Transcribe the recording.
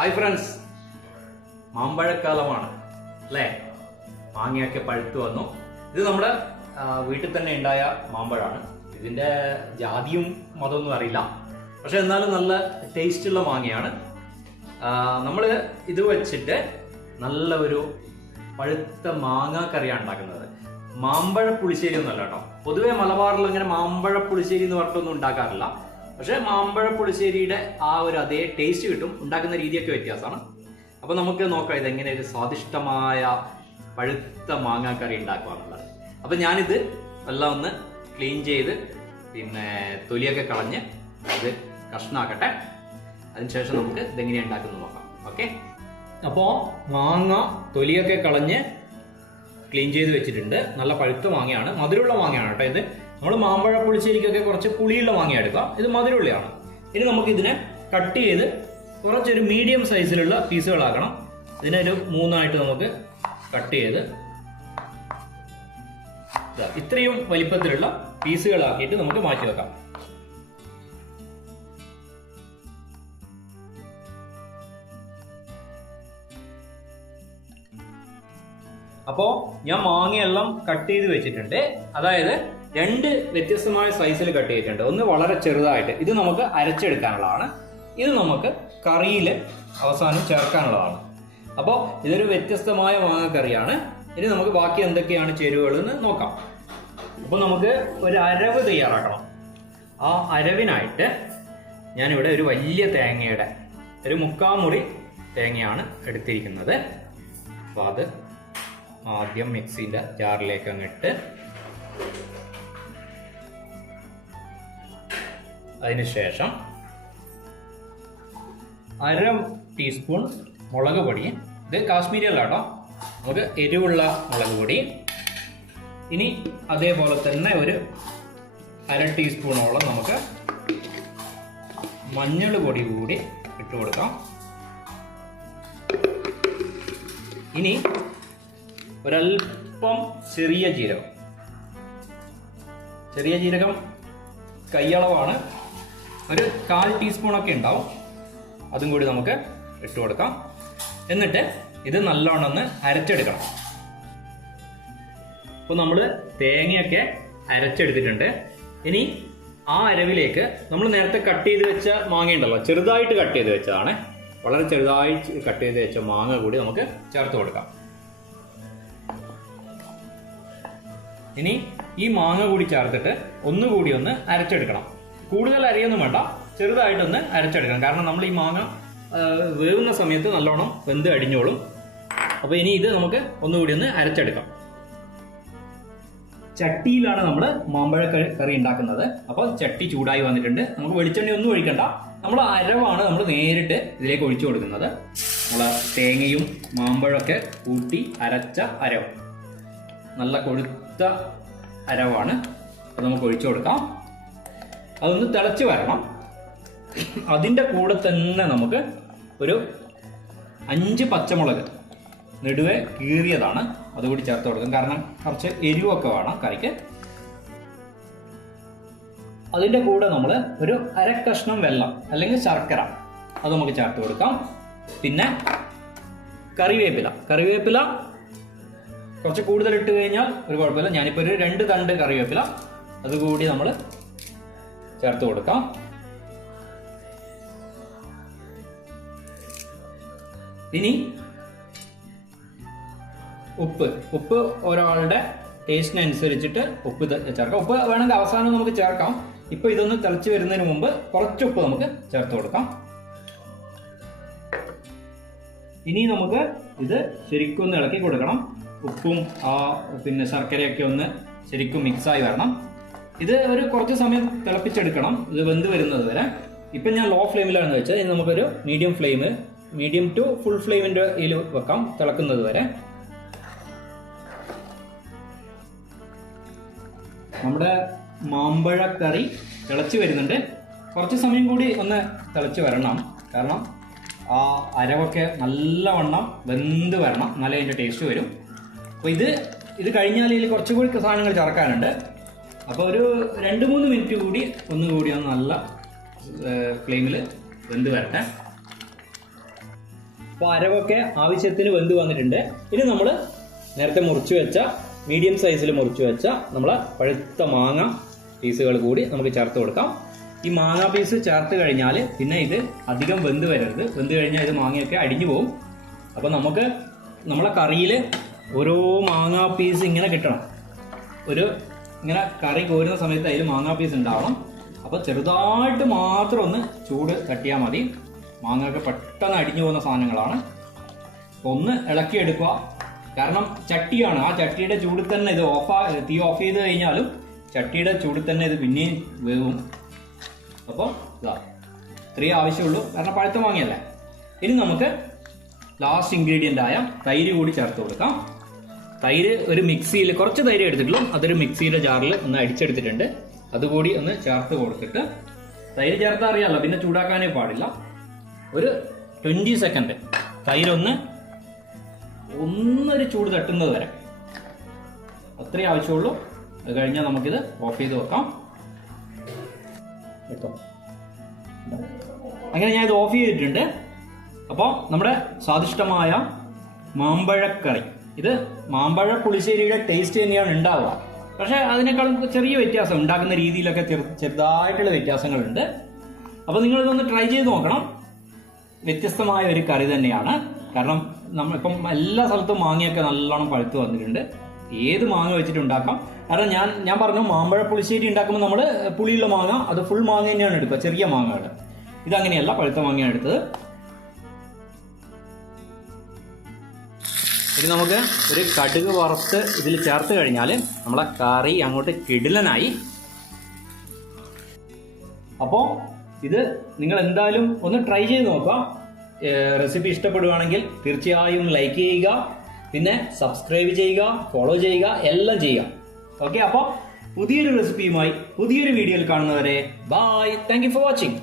Hi friends മാമ്പഴക്കാലമാണ് അല്ലേ? മാങ്ങയൊക്കെ പഴുത്തു വന്നു. ഇത് നമ്മുടെ വീട്ടിൽ തന്നെ ഉണ്ടായ മാമ്പഴമാണ് ഇതിന്റെ ജാതിയും മതമൊന്നും അറിയില്ല. പക്ഷെ എന്നാലും നല്ല ടേസ്റ്റുള്ള മാങ്ങയാണ്. നമ്മൾ ഇത് വെച്ചിട്ട് നല്ല ഒരു പഴുത്ത മാങ്ങ കറിയാണ് ഉണ്ടാക്കുന്നത്. മാമ്പഴ പുളിശ്ശേരി ഒന്നല്ല കേട്ടോ. പൊതുവെ മലബാറിൽ ഇങ്ങനെ മാമ്പഴ പുളിശ്ശേരി എന്ന് പറഞ്ഞിട്ടൊന്നും ഉണ്ടാക്കാറില്ല. പക്ഷെ മാമ്പഴ പുളിശ്ശേരിയുടെ ആ ഒരു അതേ ടേസ്റ്റ് കിട്ടും. ഉണ്ടാക്കുന്ന രീതിയൊക്കെ വ്യത്യാസമാണ്. അപ്പൊ നമുക്ക് നോക്കാം ഇതെങ്ങനെ ഒരു സ്വാദിഷ്ടമായ പഴുത്ത മാങ്ങാക്കറി കറി ഉണ്ടാക്കുവാന്നുള്ളത്. അപ്പൊ ഞാനിത് എല്ലാം ഒന്ന് ക്ലീൻ ചെയ്ത് പിന്നെ തൊലിയൊക്കെ കളഞ്ഞ് അത് കഷ്ണാക്കട്ടെ. അതിനുശേഷം നമുക്ക് ഇതെങ്ങനെയാണ് ഉണ്ടാക്കുന്നത് നോക്കാം. ഓക്കെ അപ്പോൾ മാങ്ങ തൊലിയൊക്കെ കളഞ്ഞ് ക്ലീൻ ചെയ്ത് വെച്ചിട്ടുണ്ട്. നല്ല പഴുത്ത മാങ്ങയാണ്. മധുരമുള്ള മാങ്ങയാണ് കേട്ടോ ഇത്. നമ്മൾ മാമ്പഴ പുളിശ്ശേരിക്കൊക്കെ കുറച്ച് പുളിയുള്ള മാങ്ങ എടുക്കാം. ഇത് മധുരമുള്ളിയാണ്. ഇനി നമുക്ക് ഇതിനെ കട്ട് ചെയ്ത് കുറച്ചൊരു മീഡിയം സൈസിലുള്ള പീസുകളാക്കണം. ഇതിനെ ഒരു മൂന്നായിട്ട് നമുക്ക് കട്ട് ചെയ്ത് ഇത്രയും വലിപ്പത്തിലുള്ള പീസുകളാക്കിയിട്ട് നമുക്ക് മാറ്റി വെക്കാം. അപ്പോൾ ഞാൻ മാങ്ങയെല്ലാം കട്ട് ചെയ്ത് വെച്ചിട്ടുണ്ട്. അതായത് രണ്ട് വ്യത്യസ്തമായ സൈസിൽ കട്ട് ചെയ്തിട്ടുണ്ട്. ഒന്ന് വളരെ ചെറുതായിട്ട്. ഇത് നമുക്ക് അരച്ചെടുക്കാനുള്ളതാണ്. ഇത് നമുക്ക് കറിയിൽ അവസാനം ചേർക്കാനുള്ളതാണ്. അപ്പോൾ ഇതൊരു വ്യത്യസ്തമായ വാങ്ങ കറിയാണ് ഇനി നമുക്ക് ബാക്കി എന്തൊക്കെയാണ് ചേരുവകൾ എന്ന് നോക്കാം. അപ്പോൾ നമുക്ക് ഒരു അരവ് തയ്യാറാക്കണം. ആ അരവിനായിട്ട് ഞാനിവിടെ ഒരു വലിയ തേങ്ങയുടെ ഒരു മുക്കാൽ മുറി തേങ്ങയാണ് എടുത്തിരിക്കുന്നത്. അപ്പോൾ അത് ആദ്യം മിക്സിന്റെ ജാറിലേക്ക് അങ്ങിട്ട് അതിനുശേഷം അര ടീസ്പൂൺ മുളക് പൊടി. ഇത് കാശ്മീരി അല്ല കേട്ടോ നമുക്ക് എരിവുള്ള മുളക് പൊടി. ഇനി അതേപോലെ തന്നെ ഒരു അര ടീസ്പൂണോളം നമുക്ക് മഞ്ഞൾ പൊടി കൂടി ഇട്ട് കൊടുക്കാം. ഇനി ഒരല്പം ചെറിയ ജീരകം. ചെറിയ ജീരകം കൈയളവാണ്. ഒരു കാൽ ടീസ്പൂണൊക്കെ ഉണ്ടാവും. അതും കൂടി നമുക്ക് ഇട്ട് കൊടുക്കാം. എന്നിട്ട് ഇത് നല്ലോണം ഒന്ന് അരച്ചെടുക്കണം. അപ്പോൾ നമ്മൾ തേങ്ങയൊക്കെ അരച്ചെടുത്തിട്ടുണ്ട്. ഇനി ആ അരവിലേക്ക് നമ്മൾ നേരത്തെ കട്ട് ചെയ്ത് വെച്ച മാങ്ങ ഉണ്ടല്ലോ ചെറുതായിട്ട് കട്ട് ചെയ്ത് വെച്ചതാണ്. വളരെ ചെറുതായി കട്ട് ചെയ്ത് വെച്ച മാങ്ങ കൂടി നമുക്ക് ചേർത്ത് കൊടുക്കാം. ഇനി ഈ മാങ്ങ കൂടി ചേർത്തിട്ട് ഒന്നുകൂടി ഒന്ന് അരച്ചെടുക്കണം. കൂടുതൽ അരിയൊന്നും വേണ്ട. ചെറുതായിട്ടൊന്ന് അരച്ചെടുക്കണം. കാരണം നമ്മൾ ഈ മാങ്ങ വേവുന്ന സമയത്ത് നല്ലോണം വെന്ത് അടിഞ്ഞോളും. അപ്പോൾ ഇനി ഇത് നമുക്ക് ഒന്നുകൂടി ഒന്ന് അരച്ചെടുക്കാം. ചട്ടിയിലാണ് നമ്മൾ മാമ്പഴ കറി- ഉണ്ടാക്കുന്നത്. അപ്പോൾ ചട്ടി ചൂടായി വന്നിട്ടുണ്ട്. നമുക്ക് വെളിച്ചെണ്ണ ഒന്നും ഒഴിക്കണ്ട. നമ്മൾ അരവാണ് നമ്മൾ നേരിട്ട് ഇതിലേക്ക് ഒഴിച്ചു കൊടുക്കുന്നത്. നമ്മൾ തേങ്ങയും മാമ്പഴമൊക്കെ കൂട്ടി അരച്ച അരവ്. നല്ല കൊഴുത്ത അരവാണ്. അത് നമുക്ക് ഒഴിച്ചു കൊടുക്കാം. അതൊന്ന് തിളച്ച് വരണം. അതിന്റെ കൂടെ തന്നെ നമുക്ക് ഒരു അഞ്ച് പച്ചമുളക് നെടുവെ കീറിയതാണ്. അതുകൂടി ചേർത്ത് കൊടുക്കും. കാരണം കുറച്ച് എരിവൊക്കെ വേണം കറിക്ക്. അതിന്റെ കൂടെ നമ്മൾ ഒരു അര കഷ്ണം വെള്ളം അല്ലെങ്കിൽ ശർക്കര അത് നമുക്ക് ചേർത്ത് കൊടുക്കാം. പിന്നെ കറിവേപ്പില. കറിവേപ്പില കുറച്ച് കൂടുതൽ ഇട്ട് കഴിഞ്ഞാൽ ഒരു കുഴപ്പമില്ല. ഞാനിപ്പോൾ ഒരു രണ്ട് തണ്ട് കറിവേപ്പില. അതുകൂടി നമ്മൾ ചേർത്ത് കൊടുക്കാം. ഇനി ഉപ്പ്. ഉപ്പ് ഒരാളുടെ ടേസ്റ്റിനനുസരിച്ചിട്ട് ഉപ്പ് ചേർക്കാം. ഉപ്പ് വേണമെങ്കിൽ അവസാനം നമുക്ക് ചേർക്കാം. ഇപ്പൊ ഇതൊന്ന് തിളച്ച് വരുന്നതിന് മുമ്പ് കുറച്ച് ഉപ്പ് നമുക്ക് ചേർത്ത് കൊടുക്കാം. ഇനി നമുക്ക് ഇത് ശരിക്കും ഒന്ന് ഇളക്കി കൊടുക്കണം. ഉപ്പും ആ പിന്നെ ശർക്കരയൊക്കെ ഒന്ന് ശരിക്കും മിക്സായി വരണം. ഇത് ഒരു കുറച്ച് സമയം തിളപ്പിച്ചെടുക്കണം. ഇത് വെന്ത് വരുന്നത് വരെ. ഇപ്പം ഞാൻ ലോ ഫ്ലെയിമിലാണ് വെച്ചത്. ഇനി നമുക്കൊരു medium flame medium to full ഫ്ലെയിമിന്റെ ഇതിൽ വെക്കാം തിളക്കുന്നത് വരെ. നമ്മുടെ മാമ്പഴ കറി തിളച്ച് വരുന്നുണ്ട്. കുറച്ച് സമയം കൂടി ഒന്ന് തിളച്ച് വരണം. കാരണം ആ അരവൊക്കെ നല്ലവണ്ണം വെന്ത് വരണം. നല്ല അതിന്റെ ടേസ്റ്റ് വരും. അപ്പോൾ ഇത് ഇത് കഴിഞ്ഞാൽ ഇതിൽ കുറച്ചുകൂടി സാധനങ്ങൾ ചേർക്കാനുണ്ട്. അപ്പോൾ ഒരു രണ്ട് മൂന്ന് മിനിറ്റ് കൂടി ഒന്നുകൂടി ഒന്ന് നല്ല ഫ്ലെയിമിൽ വെന്ത് വരട്ടെ. അപ്പോൾ അരവൊക്കെ ആവശ്യത്തിന് വെന്ത് വന്നിട്ടുണ്ട്. ഇനി നമ്മൾ നേരത്തെ മുറിച്ച് വെച്ച മീഡിയം സൈസിൽ മുറിച്ച് വെച്ച നമ്മൾ പഴുത്ത മാങ്ങ പീസുകൾ കൂടി നമുക്ക് ചേർത്ത് കൊടുക്കാം. ഈ മാങ്ങ പീസ് ചേർത്ത് കഴിഞ്ഞാൽ പിന്നെ ഇത് അധികം വെന്ത് വരരുത്. വെന്ത് കഴിഞ്ഞാൽ ഇത് മാങ്ങയൊക്കെ അടിഞ്ഞു പോകും അപ്പോൾ നമുക്ക് നമ്മളെ കറിയിൽ ഓരോ മാങ്ങ പീസ് ഇങ്ങനെ കിട്ടണം. ഒരു ഇങ്ങനെ കറി കോരുന്ന സമയത്ത് അതിൽ മാങ്ങാ പീസ് ഉണ്ടാവണം. അപ്പോൾ ചെറുതായിട്ട് മാത്രം ഒന്ന് ചൂട് തട്ടിയാൽ മതി. മാങ്ങയൊക്കെ പെട്ടെന്ന് അടിഞ്ഞു പോകുന്ന സാധനങ്ങളാണ്. ഒന്ന് ഇളക്കിയെടുക്കുക. കാരണം ചട്ടിയാണ്. ആ ചട്ടിയുടെ ചൂടിൽ തന്നെ ഇത് ഓഫ് തീ ഓഫ് ചെയ്ത് കഴിഞ്ഞാലും ചട്ടിയുടെ ചൂടിൽ തന്നെ ഇത് പിന്നെയും വേവും. അപ്പോൾ ഇതാ ഇത്രയും ആവശ്യമുള്ളൂ. കാരണം പഴുത്ത മാങ്ങയല്ലേ? ഇനി നമുക്ക് ലാസ്റ്റ് ഇൻഗ്രീഡിയന്റ് ആയ തൈര് കൂടി ചേർത്ത് കൊടുക്കാം. തൈര് ഒരു മിക്സിയിൽ കുറച്ച് തൈര് എടുത്തിട്ടുള്ളൂ. അതൊരു മിക്സിയുടെ ജാറിൽ ഒന്ന് അടിച്ചെടുത്തിട്ടുണ്ട്. അതുകൂടി ഒന്ന് ചേർത്ത് കൊടുത്തിട്ട് തൈര് ചേർത്ത് അറിയാമല്ലോ പിന്നെ ചൂടാക്കാനേ പാടില്ല. ഒരു ട്വന്റി സെക്കൻഡ് തൈരൊന്ന് ഒന്നൊരു ചൂട് തട്ടുന്നത് വരെ. അത്രേ ആവശ്യമുള്ളൂ. അത് കഴിഞ്ഞാൽ നമുക്കിത് ഓഫ് ചെയ്ത് വെക്കാം. അങ്ങനെ ഞാൻ ഇത് ഓഫ് ചെയ്തിട്ടുണ്ട്. അപ്പോൾ നമ്മുടെ സ്വാദിഷ്ടമായ മാമ്പഴക്കറി. ഇത് മാമ്പഴ പുളിശ്ശേരിയുടെ ടേസ്റ്റ് തന്നെയാണ് ഉണ്ടാവുക. പക്ഷെ അതിനേക്കാളും ചെറിയ വ്യത്യാസം ഉണ്ടാക്കുന്ന രീതിയിലൊക്കെ ചെറു ചെറുതായിട്ടുള്ള വ്യത്യാസങ്ങളുണ്ട്. അപ്പോൾ നിങ്ങളിതൊന്ന് ട്രൈ ചെയ്ത് നോക്കണം. വ്യത്യസ്തമായ ഒരു കറി തന്നെയാണ്. കാരണം നമ്മൾ ഇപ്പം എല്ലാ സ്ഥലത്തും മാങ്ങയൊക്കെ നല്ലോണം പഴുത്ത് വന്നിട്ടുണ്ട്. ഏത് മാങ്ങ വെച്ചിട്ട് ഉണ്ടാക്കാം. കാരണം ഞാൻ ഞാൻ പറഞ്ഞു മാമ്പഴ പുളിശ്ശേരി ഉണ്ടാക്കുമ്പോൾ നമ്മൾ പുളിയുള്ള മാങ്ങ അത് ഫുൾ മാങ്ങ തന്നെയാണ് എടുക്കുക ചെറിയ മാങ്ങകൾ ഇതങ്ങനെയല്ല പഴുത്ത മാങ്ങയാണ് എടുത്തത്. ഇനി നമുക്ക് ഒരു കടുക് വറുത്ത് ഇതിൽ ചേർത്ത് കഴിഞ്ഞാൽ നമ്മളെ കറി അങ്ങോട്ട് കിടിലനായി. അപ്പോൾ ഇത് നിങ്ങൾ എന്തായാലും ഒന്ന് ട്രൈ ചെയ്ത് നോക്കാം റെസിപ്പി ഇഷ്ടപ്പെടുവാണെങ്കിൽ തീർച്ചയായും ലൈക്ക് ചെയ്യുക. പിന്നെ സബ്സ്ക്രൈബ് ചെയ്യുക ഫോളോ ചെയ്യുക എല്ലാം ചെയ്യുക. ഓക്കെ അപ്പോൾ പുതിയൊരു റെസിപ്പിയുമായി പുതിയൊരു വീഡിയോയിൽ കാണുന്നവരെ ബായ് താങ്ക് ഫോർ വാച്ചിങ്